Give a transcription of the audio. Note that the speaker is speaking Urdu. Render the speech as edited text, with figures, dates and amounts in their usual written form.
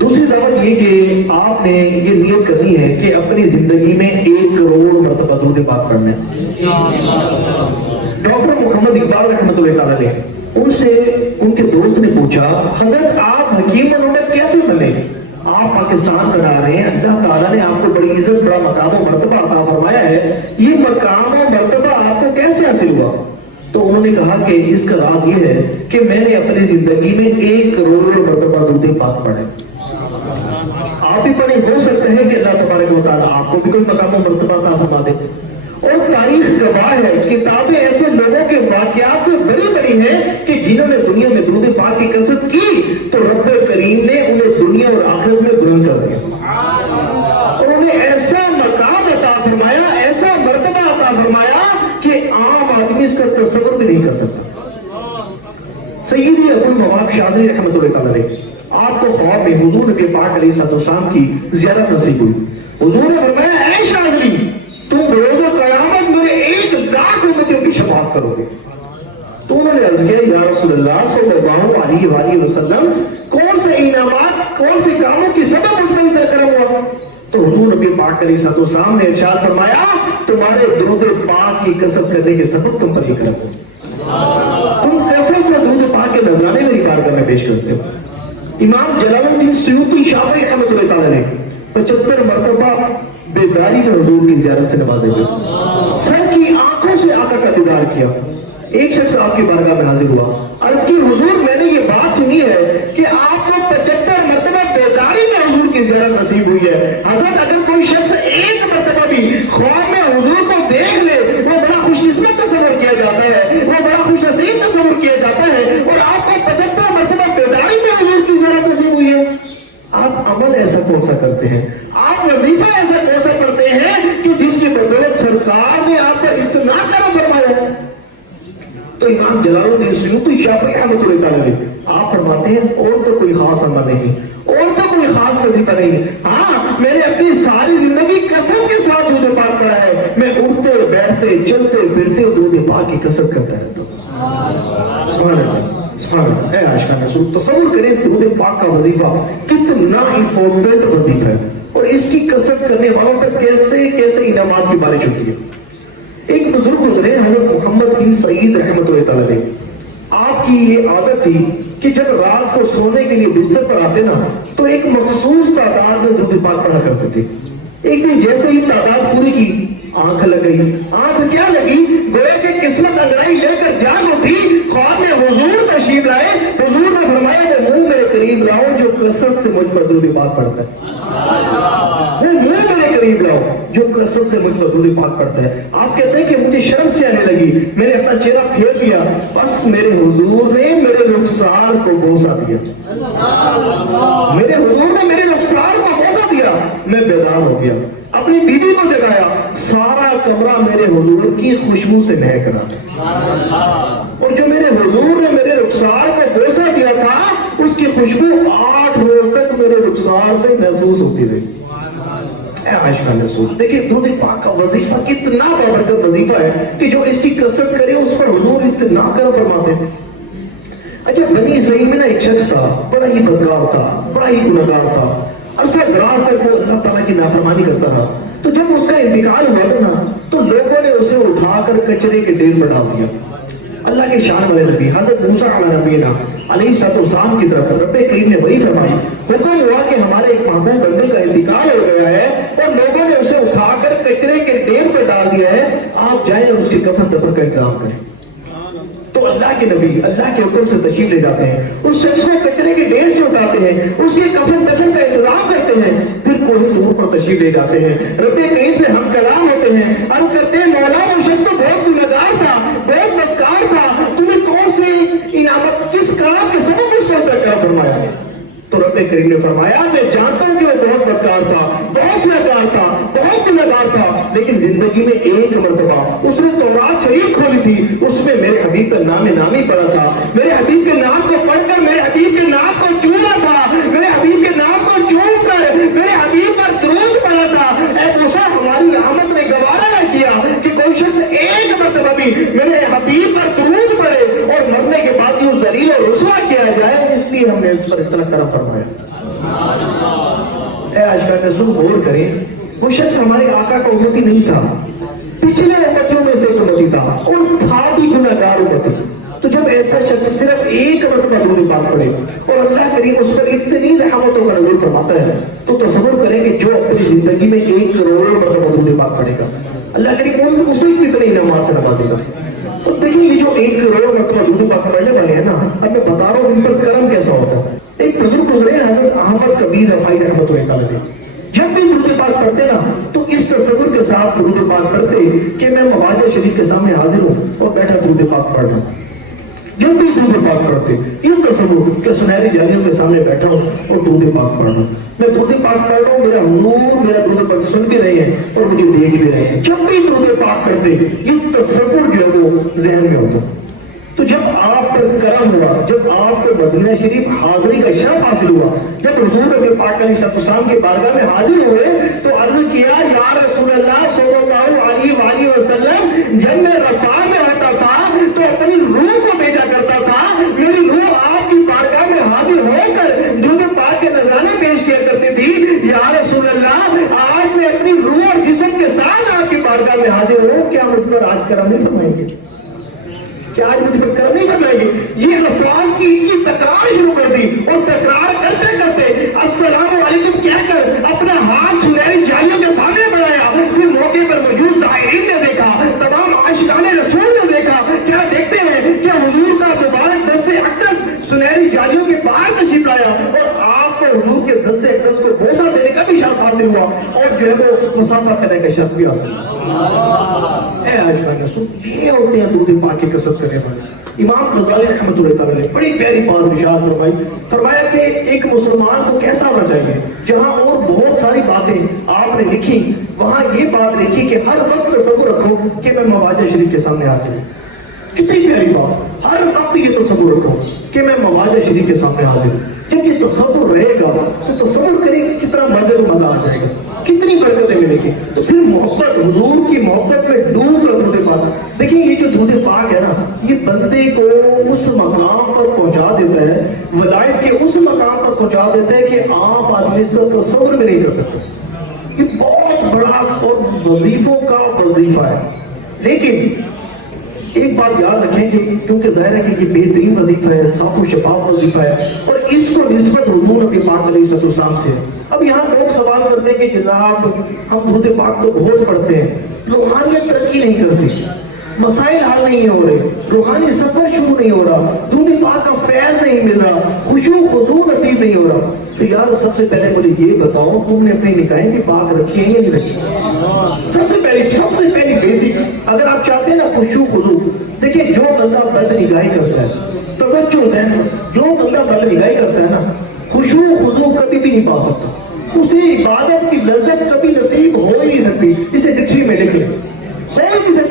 دوسری دعوت یہ کہ آپ نے یہ نیت کرنی ہے کہ اپنی زندگی میں 1 کروڑ مرتبہ درود پاک پڑھنا ہے۔ ڈاکٹر محمد اقبال رحمۃ اللہ علیہ، ان سے ان کے دوست نے پوچھا، حضرت آپ حکیم الامت کیسے بنے؟ آپ پاکستان بنا رہے ہیں، اللہ تعالیٰ نے آپ کو بڑی عزت، بڑا مقام و مرتبہ عطا فرمایا ہے، یہ مقام و مرتبہ آپ کو کیسے حاصل ہوا؟ تو انہوں نے کہا کہ اس کا راز یہ ہے کہ میں نے اپنی زندگی میں 1 کروڑ مرتبہ درود پاک پڑھے۔ آپ بھی پڑھیں، ہو سکتا ہے کہ اللہ تبارک و تعالیٰ آپ کو بھی کوئی مقام و مرتبہ عطا فرما دے۔ اور تاریخ گواہ ہے، کتابیں ایسے لوگوں کے واقعات سے بڑی بڑی ہیں کہ جنہوں نے دنیا میں درود پاک کی کثرت کی تو رب کریم نے انہیں دنیا اور آخرت میں بلند کر دیا اور انہیں ایسا مقام عطا فرمایا، ایسا مرتبہ عطا فرمایا کہ عام آدمی اس کا تصور بھی نہیں کر سکتا۔ سیدی ابو المواق شاذلی رحمۃ اللہ علیہ، آپ کو خواب میں حضور نبی پاک علیہ السلام کی زیارت نصیب ہوئی۔ حضور نے فرمایا، اے شاذلی، تم بروز قیامت میرے 1,00,000 امتیوں کی شفاعت کرو گے۔ تو انہوں نے عرض کیا، یا رسول اللہ صلی اللہ علیہ وآلہ وسلم، کون سے انعامات، کون سے کاموں کی سبب مجھ پر کرم ہوا؟ تو حضور نبی پاک علیہ السلام نے ارشاد فرمایا، تمہارے درود پاک کی کثرت کرنے کے سبب تم پر یہ کرم ہوا۔ تم کثرت سے درود پاک کے نذرانے میری بارگاہ میں پیش کرتے ہو۔ امام جلال الدین سیوطی شافعی رحمۃ اللہ تعالیٰ نے 75 مرتبہ بیداری میں حضور کی زیارت سے نوازے گئے، سر کی آنکھوں سے آقا کا دیدار کیا۔ ایک شخص آپ کی بارگاہ میں حاضر ہوا، عرض کی، حضور میں نے یہ بات سنی ہے کہ آپ کو 75 مرتبہ بیداری میں حضور کی زیارت نصیب ہوئی ہے، حضرت اگر کوئی شخص 1 مرتبہ بھی خواب میں حضور کو دیکھ لے وہ بڑا خوش قسمت تصور کیا جاتا ہے، وہ بڑا خوش نصیب تصور کیا جاتا ہے، اور آپ کو 75 مرتبہ بیداری میں حضور کی زیارت نصیب ہوئی ہے۔ آپ عمل ایسا کون سا کرتے ہیں، آپ وظیفہ ایسا کون سا پڑھتے ہیں کہ جس کی بدولت سرکار نے آپ پر اتنا کرم فرمایا ہے؟ تو امام جلال الدین سیوطی شافعی رحمۃ اللہ علیہ، آپ فرماتے ہیں، اور تو کوئی خاص عمل نہیں، اور تو کوئی خاص وظیفہ نہیں، ہاں میں نے اپنی ساری زندگی کثرت کے ساتھ درود پاک پڑھا ہے، میں اٹھتے بیٹھتے چلتے پھرتے درود پاک کی کثرت کرتا رہتا ہوں۔ سبحان اللہ، سبحان اللہ۔ اے عاشقان رسول، تصور کریں درود پاک کا وظیفہ کتنا امپورٹنٹ وظیفہ ہے، اور اس کی کثرت کرنے والوں پر کیسے کیسے انعامات کی بارش ہوتی ہے۔ ایک بزرگ گزرے حضرت محمد بن سعید رحمۃ اللہ علیہ، آپ کی یہ عادت تھی کہ جب رات کو سونے کے لیے بستر پر آتے نا تو ایک مخصوص تعداد میں درود پاک پڑھا کرتے تھے۔ ایک دن جیسے ہی تعداد پوری کی، آنکھ لگ گئی۔ آنکھ کیا لگی؟ گویا کہ قسمت انگڑائی لے کر جاگ اٹھی، خواب میں حضور تشریف لائے۔ حضور نے فرمایا کہ منہ میرے قریب لاؤ جو کثرت سے مجھ پر درود پاک پڑھتا ہے، وہ منہ میرے قریب لاؤ جو کثرت سے مجھ پر درود پاک پڑھتا ہے۔ آپ کہتے ہیں کہ مجھے شرم سے آنے لگی، میں نے اپنا چہرہ پھیر لیا، بس میرے حضور نے میرے رخسار کو بوسہ دیا، میرے حضور نے میرے رخسار کو بوسہ دیا، میں بیدار ہو گیا، اپنی بیوی کو جگایا، سارا کمرہ میرے حضور کی خوشبو سے مہک رہا، اور جو میرے حضور نے میرے رخسار کو بوسہ دیا تھا اس کی خوشبو 8 روز تک میرے رخسار سے محسوس ہوتی رہی۔ اے عاشقان رسول، دیکھیں درود پاک کا وظیفہ کتنا بابرکت وظیفہ ہے کہ جو اس کی کثرت کرے اس پر حضور اتنا کرم فرماتے ہیں۔ اچھا، بنی اسرائیل میں نا ایک شخص تھا، بڑا ہی بدکار تھا، بڑا ہی گنہگار تھا، عرصہ دراز تک وہ اللہ تعالیٰ کی نافرمانی کرتا رہا۔ تو جب اس کا انتقال ہوا تھا نا تو لوگوں نے اسے اٹھا کر کچرے کے ڈھیر پر ڈال دیا۔ اللہ کے شان والے نبی حضرت موسیٰ علیہ نبینا علیہ السلام کی طرف رب کریم نے وحی فرمائی، حکم ہوا کہ ہمارے ایک محبوب بندے کا انتقال ہو گیا ہے اور لوگوں نے اسے اٹھا کر کچرے کے ڈھیر پر ڈال دیا ہے، آپ جائیں اور اس کی کفن دفن کا انتظام کریں۔ تو اللہ کے نبی اللہ کے حکم سے تشریف لے جاتے ہیں، اس شخص کو کچرے کے ڈھیر سے اٹھاتے ہیں، اس کے کفن دفن کا انتظام کرتے ہیں، پھر کوئی دور پر تشریف لے جاتے ہیں، رب کریم سے ہم کلام ہوتے ہیں، عرض کرتے ہیں، مولا وہ شخص تو بہت گنہگار تھا، بہت بدکار تھا، تمہیں کون سی انعامت، کس کام کے سبب اس پر کیا فرمایا؟ تو رب کریم نے فرمایا، میں جانتا ہوں کہ وہ بہت بدکار تھا، بہت گنہگار تھا، بہت گنہگار تھا، لیکن زندگی میں ایک مرتبہ اس نے تورات شریف کھولی تھی، اس میں میرے حبیب کا نام نامی پڑا تھا، میرے حبیب کے نام کو پڑھ کر میرے حبیب کے نام کو چوما تھا، میرے حبیب کے نام کو چوم کر میرے حبیب پر درود پڑا تھا۔ اے موسیٰ، ہماری رحمت نے گوارا نہ کیا کہ کوئی شخص ایک مرتبہ بھی میرے حبیب پر درود پڑے اور مرنے کے بعد یوں ذلیل اور رسوا کیا جائے، اس لیے ہم نے اس پر اتنا کرم فرمایا۔ اے عاشقان رسول غور کریں، وہ شخص ہمارے آقا کا امتی نہیں تھا، پچھلے امتیوں میں سے ایک امتی تھا اور تھا بھی گناہگار امتی. تو جب ایسا شخص صرف ایک مرتبہ درود پاک پڑھے اور اللہ کریم اس پر اتنی رحمتوں کا نزول فرماتا ہے، تو تصور کریں کہ جو اپنی زندگی میں 1 کروڑ مرتبہ درود پاک پڑھے گا، اللہ کریم اسے کتنے انعامات سے نوازے گا. تو دیکھیں یہ جو 1 کروڑ مرتبہ درود پاک پڑھنے والے ہیں نا، اب میں بتا رہا ہوں ان پر کرم کیسا ہوتا ہے. ایک بزرگ گزرے حضرت احمد کبیر رفاعی رحمۃ اللہ علیہ، جب بھی درود پاک پڑھتے نا تو اس تصور کے ساتھ درود پاک پڑھتے کہ میں مواجہ شریف کے سامنے حاضر ہوں اور بیٹھا درود پاک پڑھ رہا ہوں. جب بھی درود پاک پڑھتے یہ تصور کہ سنہری جالیوں کے سامنے بیٹھا ہوں اور درود پاک پڑھ رہا ہوں، میں درود پاک پڑھ رہا ہوں، میرا نور میرا درود پاک سن بھی رہے ہیں اور مجھے دیکھ بھی رہے ہیں. جب بھی درود پاک کرتے یہ تصور جو ہے وہ ذہن میں ہوتا. تو جب آپ پر کرم ہوا، جب آپ کو مدینہ شریف حاضری کا شرف حاصل ہوا، جب حضور نبی پاک علیہ السلام کے بارگاہ میں حاضر ہوئے تو عرض کیا یا رسول اللہ صلی اللہ علیہ وآلہ وسلم، جب میں رفاع میں ہوتا تھا تو اپنی روح کو بھیجا کرتا تھا، میری روح آپ کی بارگاہ میں حاضر ہو کر درود پاک کے نذرانے پیش کیا کرتی تھی. یا رسول اللہ آج میں اپنی روح اور جسم کے ساتھ آپ کی بارگاہ میں حاضر ہوں، کیا مجھ پر آج کرم نہیں فرمائیں گے؟ کیا آج مجھ پر کرم نہیں فرمائیں گے؟ یہ الفاظ کی تکرار شروع کر دی اور تکرار کرتے کرتے السلام علیکم کہہ کر اپنا ہاتھ سنہری جالیوں کے سامنے بڑھایا. پھر موقع پر موجود زائرین نے دیکھا، تمام عاشقان رسول نے دیکھا. کیا دیکھتے ہیں کہ حضور کا مبارک دست اقدس سنہری جالیوں کے باہر تشریف لایا اور آپ کو حضور کے دست اقدس کو بوسہ دینے کا بھی شرف حاصل ہوا اور جو ہے وہ مسافہ کرنے کا شرف بھی حاصل ہوا. اے عاشقان رسول، یہ ہوتے ہیں درود پاک کی کثرت کرنے والے. امام غزالی رحمۃ اللہ تعالی بڑی پیاری بات ارشاد فرمائی، فرمایا کہ ایک مسلمان کو کیسا ہونا چاہیے. جہاں اور بہت ساری باتیں آپ نے لکھی، وہاں یہ بات لکھی کہ ہر وقت تصور رکھو کہ میں مواجہ شریف کے سامنے آتا ہوں. کتنی پیاری بات، ہر وقت یہ تصور رکھو کہ میں مواجہ شریف کے سامنے حاضر ہوں. جب یہ تصور رہے گا تو تصور کریں کتنا مزے و مزہ آ جائے گا، کتنی برکتیں ملے گی. تو پھر محبت، حضور کی محبت میں ڈوب کر درود پاک. دیکھیں یہ جو درود پاک ہے نا، یہ بندے کو اس مقام پر پہنچا دیتا ہے، ولایت کے اس مقام پر پہنچا دیتا ہے کہ عام آدمی اس کا تصور بھی نہیں کر سکتا. یہ بہت بڑا اور وظیفوں کا وظیفہ ہے. لیکن ایک بات یاد رکھیں کہ کیونکہ ظاہر ہے کہ یہ بہترین وظیفہ ہے، صاف و شفاف وظیفہ ہے اور اس کو نسبت حضور نبی پاک علیہ السلام سے. اب یہاں لوگ سوال کرتے ہیں کہ جناب ہم درود پاک تو بہت پڑھتے ہیں، روحانیت ترقی نہیں کرتی، مسائل حل نہیں ہو رہے، روحانی سفر شروع نہیں ہو رہا، درود پاک کا فیض نہیں مل رہا، خشوع خضوع نصیب نہیں ہو رہا. تو یار سب سے پہلے مجھے یہ بتاؤ تم نے اپنی نگاہیں بھی پاک رکھی ہیں یا نہیں رکھی؟ سب سے پہلی بیسک، اگر آپ چاہتے ہیں نا خشوع خضوع، دیکھیں جو بندہ بد نگاہی کرتا ہے، توجہ ہوتا ہے، جو بندہ بد نگاہی کرتا ہے نا، خشوع خضوع کبھی بھی نہیں پا سکتا. اسے عبادت کی لذت کبھی نصیب ہو ہی نہیں سکتی. اسے ڈکشنری میں لکھ لیں، ہو ہی نہیں سکتی.